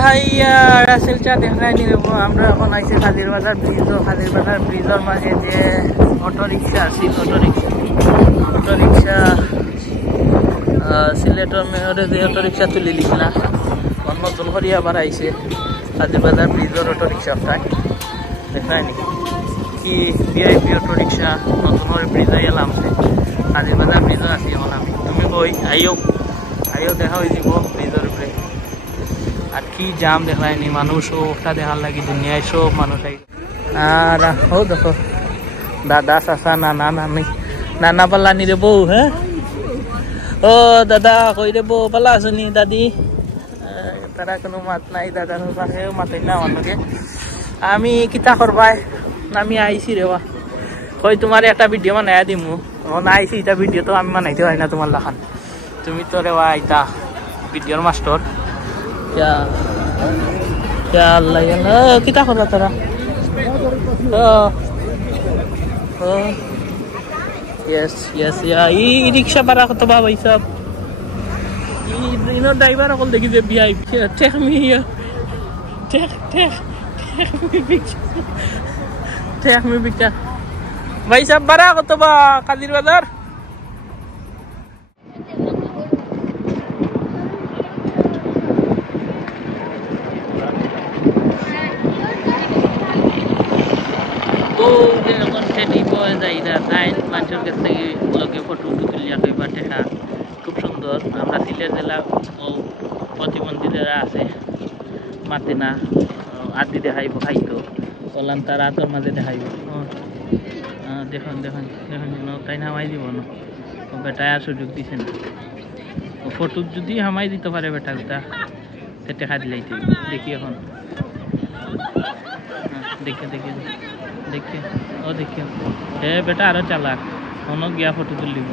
ভাইয়া রাসেলটা দেখায় নি দেবো আমরা এখন আইছি খাদির বাজার ব্রিজ খাদির বাজার ব্রিজের মাঝে যে অটো রিক্সা আছে অটো রিক্সা সিলেটের মেয়রে যে অটো রিক্সা তুলে দিছিল নতুন করে আবার আইছে খাদির বাজার ব্রিজের অটো রিক্সাটায় দেখায় নি কি ভিআইপি অটো রিক্সা নতুন করে ব্রিজে এলাম খাদির বাজার ব্রিজে আছি এখন আমি তুমি কই আইও দেখা হয়ে যাব ব্রিজের উপরে আর কি জাম দেখায়নি মানুষ ওটা দেখার লাগি দুনিয়ায় সব মানুষ আর ও দেখো দাদা চাচা নানা পাল্লা নি রে বউ হ্যাঁ ও দাদা কই রে বউ পাল্লা আছনি দাদি তারা কোনো মাত নাই দাদা মাতাই না আমাকে আমি কিতা করবাই আমি আইছি রেবা কই তোমার একটা ভিডিও বানাই দিমু না আইছি এটা ভিডিও তো আমি বানাইতে পারি না তোমার লাখান তুমি তো রেবা আইতা ভিডিওর মাস্টার क्या अल्लाह कितना कर रहा तेरा यस यस या ई रिक्शा बड़ा तो भाई साहब इनो ड्राइवर को देखी जे बीआई टेक मी पिक्चर भाई साहब बड़ा तो बा कादिर बाजार মানুষের কাছ থেকে লোকে ফটো তুলিয়া কইবা টেকা খুব সুন্দর আমরা সিলেট জেলা ও প্রতিবন্ধী যারা আছে মাতে না আদি দেখাইব খাইতো চলান তার আতর মাঝে দেখাইব দেখুন তাই হামাই দিব না বেটায় আর সুযোগ দিছে না ফটো যদি হামাই দিতে পারে বেটা গোটা সে টেকা দিলাই দেখি এখন দেখে ও দেখিও এ বেটা আরো চালাক কোনো গিয়া ফটো তুলিব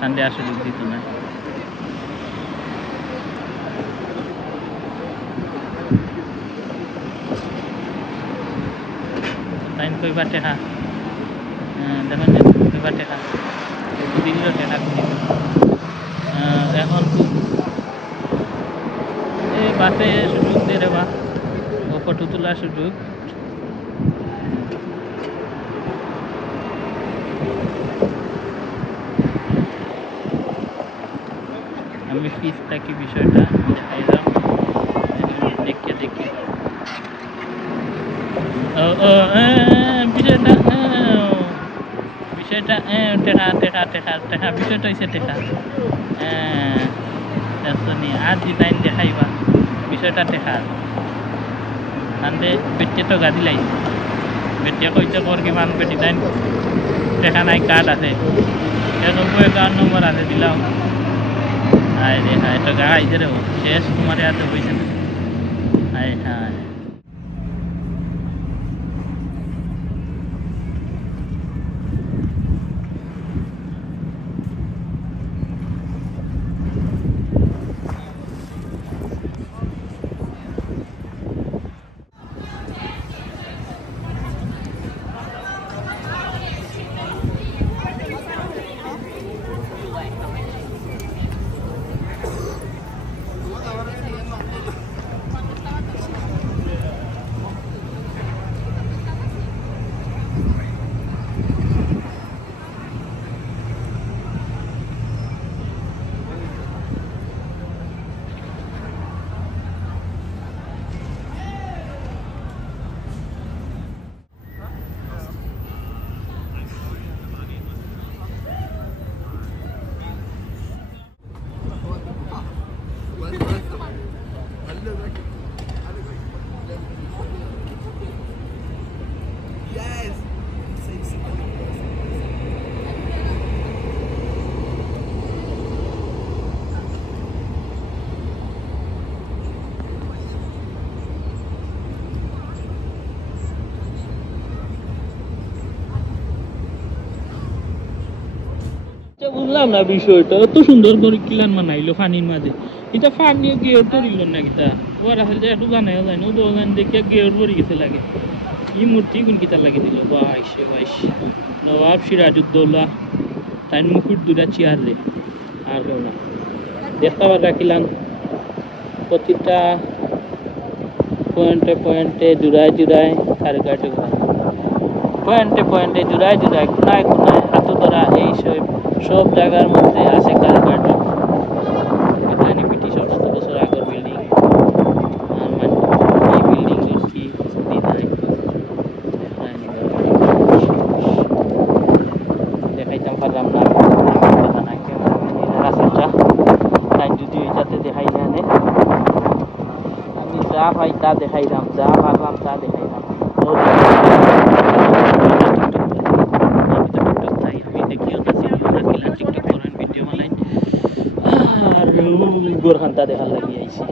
কান্দে আর সুযোগ দিত না টাইম কইবা টেকা দেখুন কইবা টেকা দিল টেকা এখন খুব এই বাসে সুযোগ দে রে বা ও ফটো তোলার সুযোগ আমি ফিসটা কি বিষয়টা দেখাইলাম দেখে বিষয়টা টেকা বিষয়টা হয়েছে টেকা আর ডিজাইন দেখাইবা বিষয়টা টেকা আনতে বেটে তো গাদি লাইছে বেটে কইতে কর কিমান ডিজাইন টেকা নাই কার্ড আছে 91 নম্বর আছে দিলাম हाय रे हाय तो गाड़ा इधर हो शेष तुम्हारे हाथ में पैसे हाय हाय বুঝলাম না বিষয়টা এত সুন্দর করে কিলান বানাইলো পানির মাঝে এটা পানি গিয়ে তরিল না কিতা ওর আসলে একটু জানাই যায় না তো দেখে গিয়ে ভরে গেছে লাগে এই মূর্তি কোন কিতা লাগে দিল বাইশ নবাব সিরাজউদ্দৌলা তাই মুকুট দুটা চেয়ার রে আর না দেখতে পার রাখিলাম প্রতিটা পয়েন্টে পয়েন্টে জুড়ায় জুড়ায় কারুকার্য করা, পয়েন্টে পয়েন্টে জুড়ায় জুড়ায় কোনায় কোনায় হাত ধরা, এই সব জায়গার মধ্যে আছে কারুকার্য। এখানে ব্রিটিশের কত বছর আগের বিল্ডিং, এই বিল্ডিং কি ডিজাইন দেখাইতাম পারলাম না, রাস্তা যদি যাতে দেখাই না, আমি যা পাই তা দেখাইলাম, যা পারলাম তা দেখাইলাম। আমি দেখিও না সিনিও না কিলা টিকটক করেন ভিডিও বানাইন আর গোরখান্তা দেখার লাগি আইছি।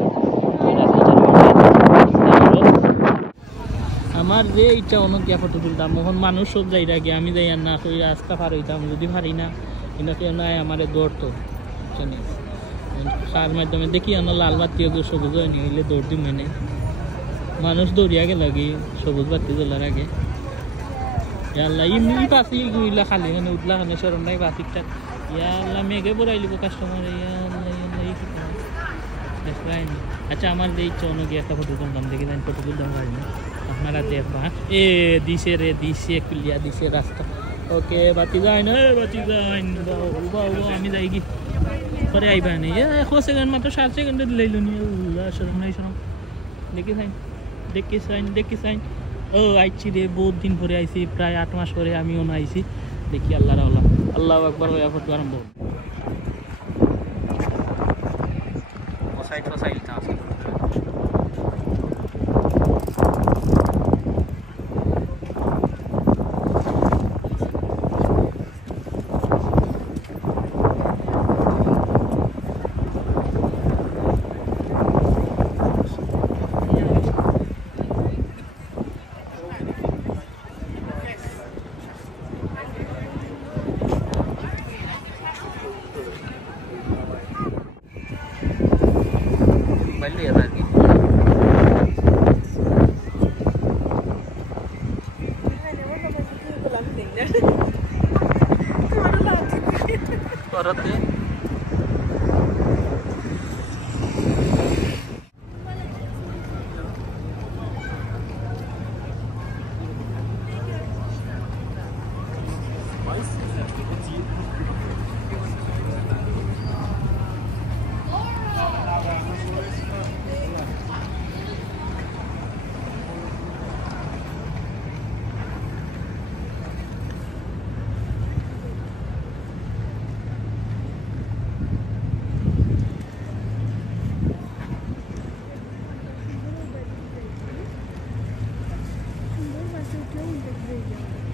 আমার যে ইচ্ছা অনেক গিয়া ফটো তুলতাম, এখন মানুষ সব যাইরা গিয়ে আমি যাই আর না করি রাস্তা পার হইতাম, যদি পারি না কিন্তু কেউ নাই আমার দৌড়তো সার মাধ্যমে দেখি আমরা লাল বাতি সবুজ হয়নি হইলে দৌড় দিই মেনে মানুষ দৌড়িয়া গেল কি সবুজ বাতি জ্বলার আগে ইয়াল্লা ইমনি পাখি গুইলা খালি মানে উঠলা খানে সরম নাই বাতিকটা ইয়াল্লা মেঘে বড়াইলিব কাস্টমার আচ্ছা আমার যে ইচ্ছা অন্য গিয়ে একটা ফটো তুলতাম, দেখি যাই ফটো তুলতাম পারি না, আপনারা দেখবা। এ দিছে রে দিছে ক্লিয়া দিছে রাস্তা, ওকে বাতি যায় না বাতি যায় আমি যাই কি পরে আইবা নেই 1 সেকেন্ড মাত্র 7 সেকেন্ডে লইল নিয়ে সরম নাই সরম দেখি সাইন ও আইছি রে, বহুত দিন পরে আইছি, প্রায় 8 মাস পরে আমিও না আইছি। দেখি আল্লাহর আল্লাহ আল্লাহু আকবার ফটো আরম্ভ সাইড আছে বাইলে আর কি করতে Não vai ser o teu,